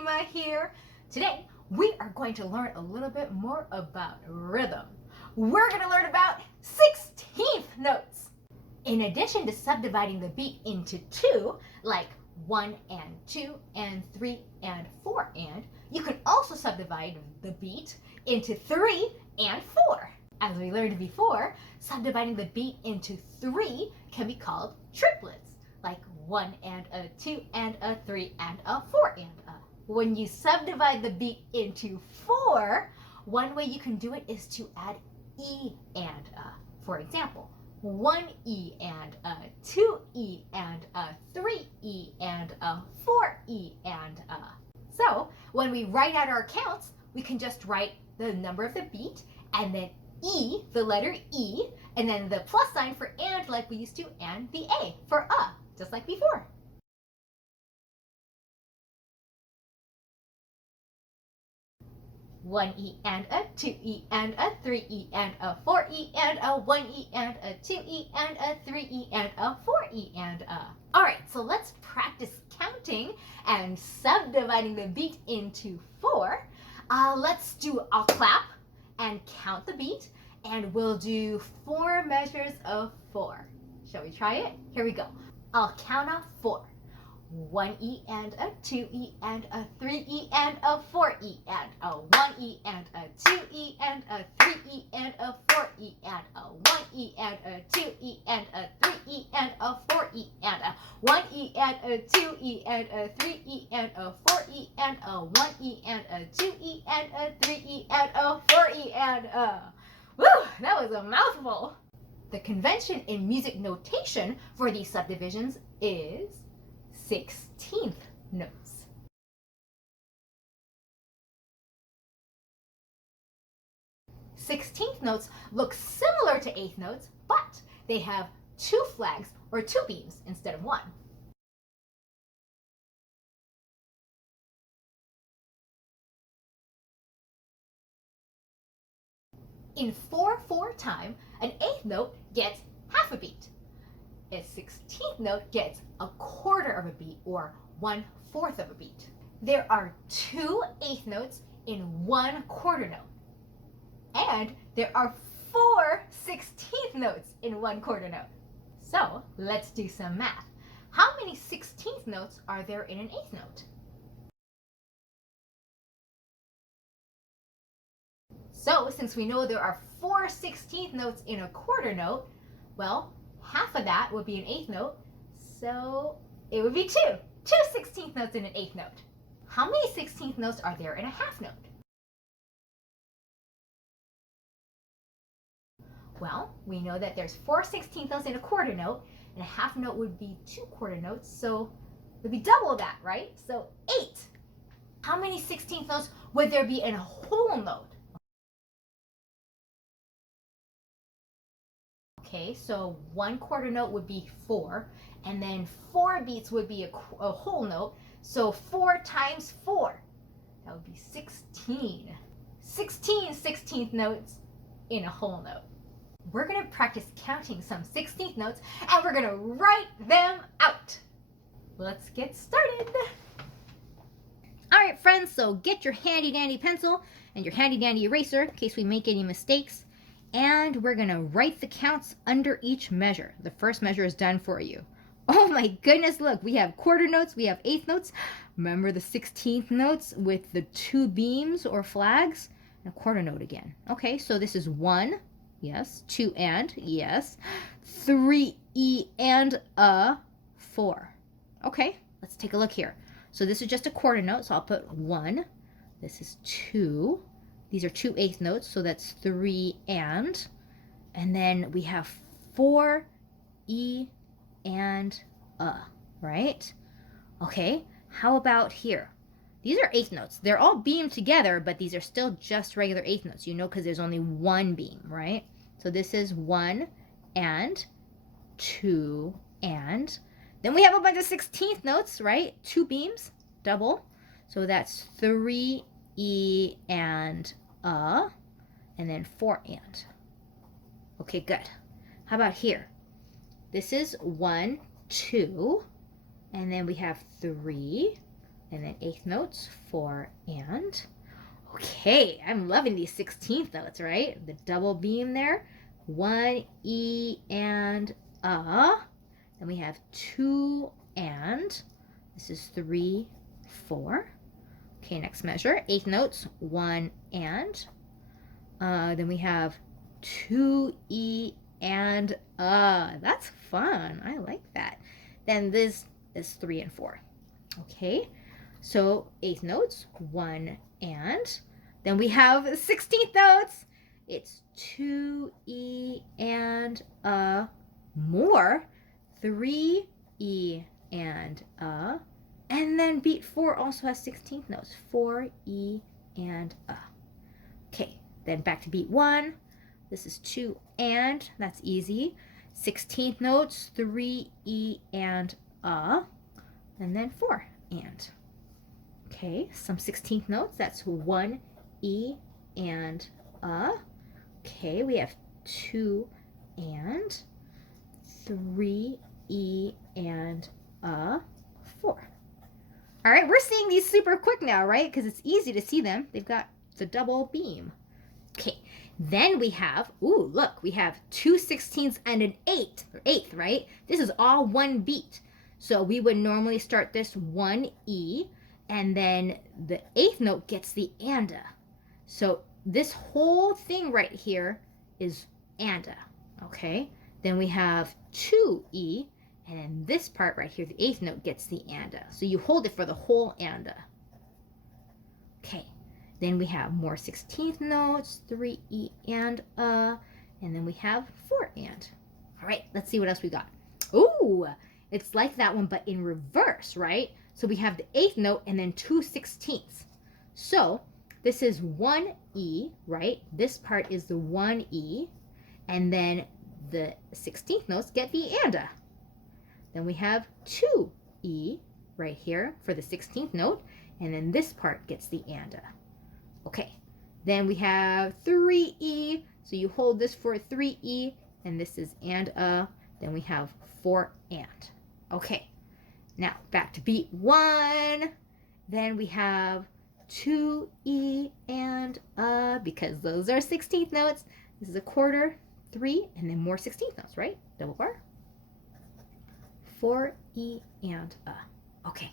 Prestissima here. Today, we are going to learn a little bit more about rhythm. We're going to learn about 16th notes. In addition to subdividing the beat into two, like 1 and 2 and 3 and 4 and, you can also subdivide the beat into 3 and 4. As we learned before, subdividing the beat into 3 can be called triplets, like 1 and a 2 and a 3 and a 4 and a. When you subdivide the beat into 4, one way you can do it is to add E and a. For example, 1E and a, 2E and a, 3E and a, 4E and a. So when we write out our counts, we can just write the number of the beat and then E, the letter E, and then the plus sign for and like we used to, and the A for just like before. One E and a, 2E and a, 3E and a, 4E and a, 1E and a, 2E and a, 3E and a, 4E and a. Alright, so let's practice counting and subdividing the beat into 4. Let's do a clap and count the beat, and we'll do 4 measures of 4. Shall we try it? Here we go. I'll count off 4. 1E and a, 2E and a, 3E and a, 4E and a, 1E and a, 2E and a, 3E and a, 4E and a, 1E and a, 2E and a, 3E and a, 4E and a, 1E and a, 2E and a, 3E and a, 4E and a, 1E and a, 2E and a, 3E and a, 4E and a. Woo! That was a mouthful! The convention in music notation for these subdivisions is 16th notes. Sixteenth notes look similar to eighth notes, but they have 2 flags or 2 beams instead of 1. In 4/4 time, an eighth note gets half a beat. A 16th note gets a quarter of a beat, or 1/4 of a beat. There are 2 eighth notes in 1 quarter note. And there are 4 16th notes in 1 quarter note. So let's do some math. How many 16th notes are there in an eighth note? So since we know there are 4 16th notes in a quarter note, well, half of that would be an eighth note, so it would be 2. 2 16th notes in an eighth note. How many 16th notes are there in a half note? Well, we know that there's 4 16th notes in a quarter note, and a half note would be 2 quarter notes, so it would be double that, right? So 8. How many 16th notes would there be in a whole note? Okay, so 1 quarter note would be 4, and then 4 beats would be a whole note, so 4 times 4, that would be 16. 16 16th notes in a whole note. We're going to practice counting some 16th notes, and we're going to write them out. Let's get started. Alright friends, so get your handy dandy pencil and your handy dandy eraser in case we make any mistakes. And we're going to write the counts under each measure. The first measure is done for you. Oh my goodness, look, we have quarter notes, we have eighth notes. Remember the 16th notes with the 2 beams or flags? And a quarter note again. Okay, so this is 1, yes, 2 and, yes, 3E and a 4. Okay, let's take a look here. So this is just a quarter note, so I'll put 1. This is 2. These are 2 eighth notes, so that's 3 and then we have 4 E and a, right? Okay, how about here? These are eighth notes. They're all beamed together, but these are still just regular eighth notes, you know, because there's only 1 beam, right? So this is 1 and 2 and. Then we have a bunch of 16th notes, right? 2 beams, double. So that's 3 E and a, and then 4 and. Okay, good. How about here? This is 1, 2, and then we have 3, and then eighth notes, 4 and. Okay, I'm loving these 16th notes, right? The double beam there. 1 E and a. Then we have 2 and. This is 3, 4. Okay, next measure. Eighth notes, 1 and. Then we have 2 E and a. That's fun. I like that. Then this is 3 and 4. Okay, so eighth notes, 1 and. Then we have 16th notes. It's 2 E and a more, 3 E and a. And then beat 4 also has 16th notes, 4 E and a. Okay, then back to beat 1. This is 2 and, that's easy. 16th notes, 3 E and a. And then 4 and. Okay, some 16th notes, that's 1 E and a. Okay, we have 2 and, 3 E and a, 4. All right, we're seeing these super quick now, right? Because it's easy to see them. They've got the double beam. Okay, then we have, ooh, look, we have 2 16ths and an 8th, or 8th, right? This is all one beat. So we would normally start this 1 E, and then the 8th note gets the anda. So this whole thing right here is anda, okay? Then we have 2 E, and then this part right here, the 8th note gets the anda. So you hold it for the whole anda. Okay, then we have more 16th notes, 3 E and a, and then we have 4 and. All right, let's see what else we got. Ooh, it's like that one, but in reverse, right? So we have the 8th note and then 2 16ths. So this is 1 E, right? This part is the 1 E, and then the 16th notes get the anda. Then we have 2 E right here for the 16th note, and then this part gets the anda. Okay, then we have 3 E, so you hold this for 3 E, and this is and a. Then we have 4 and. Okay, now back to beat 1. Then we have 2 E and a, because those are 16th notes. This is a quarter, 3, and then more 16th notes, right? Double bar. 4 E and a. Okay,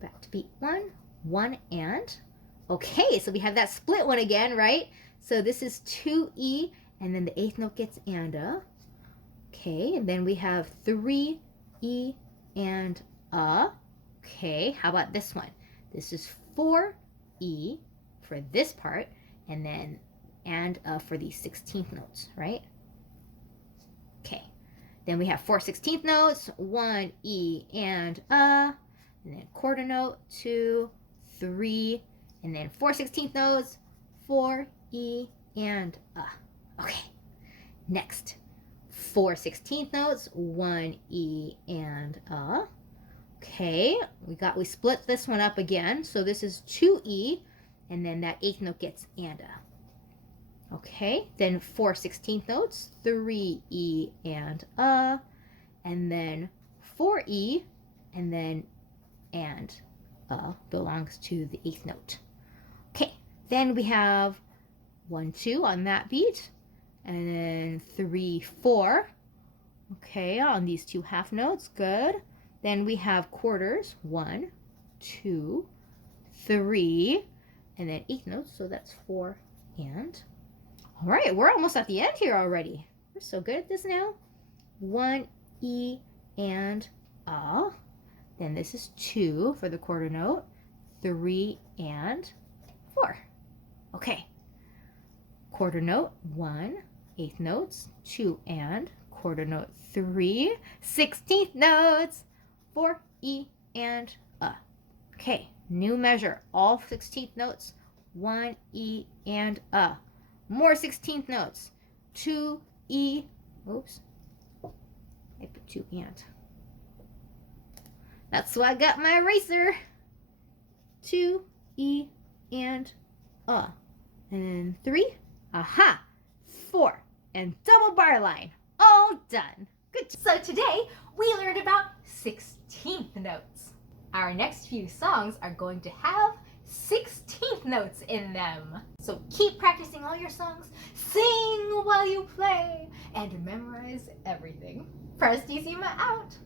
back to beat 1, 1 and. Okay, so we have that split one again, right? So this is 2 E, and then the 8th note gets anda. Okay, and then we have 3 E and a. Okay, how about this one? This is 4 E for this part, and then and for these 16th notes, right? Okay, then we have 4 16th notes, 1 E and a, and then quarter note, 2, 3, and then 4 16th notes, 4 E and a. Okay, next, 4 16th notes, 1 E and a. Okay, we split this one up again. So this is 2 E, and then that 8th note gets anda. Okay, then 4 16th notes, 3 E and a, and then 4 E, and then and a belongs to the 8th note. Okay, then we have 1 2 on that beat, and then 3 4. Okay, on these 2 half notes, good. Then we have quarters, 1 2 3, and then 8th notes, so that's 4 and. All right, we're almost at the end here already. We're so good at this now. 1 E and a. Then this is 2 for the quarter note, 3 and 4. Okay. Quarter note, 1, 8th notes, 2 and, quarter note, 3, 16th notes, 4 E and a. Okay, new measure, all 16th notes, 1 E and a. More 16th notes, 2 E, oops, I put 2 and. That's why I got my eraser. 2 E and a. And 3, aha, 4, and double bar line. All done. Good. So today we learned about 16th notes. Our next few songs are going to have 16th notes in them. So keep practicing all your songs, sing while you play, and memorize everything. Prestissima out!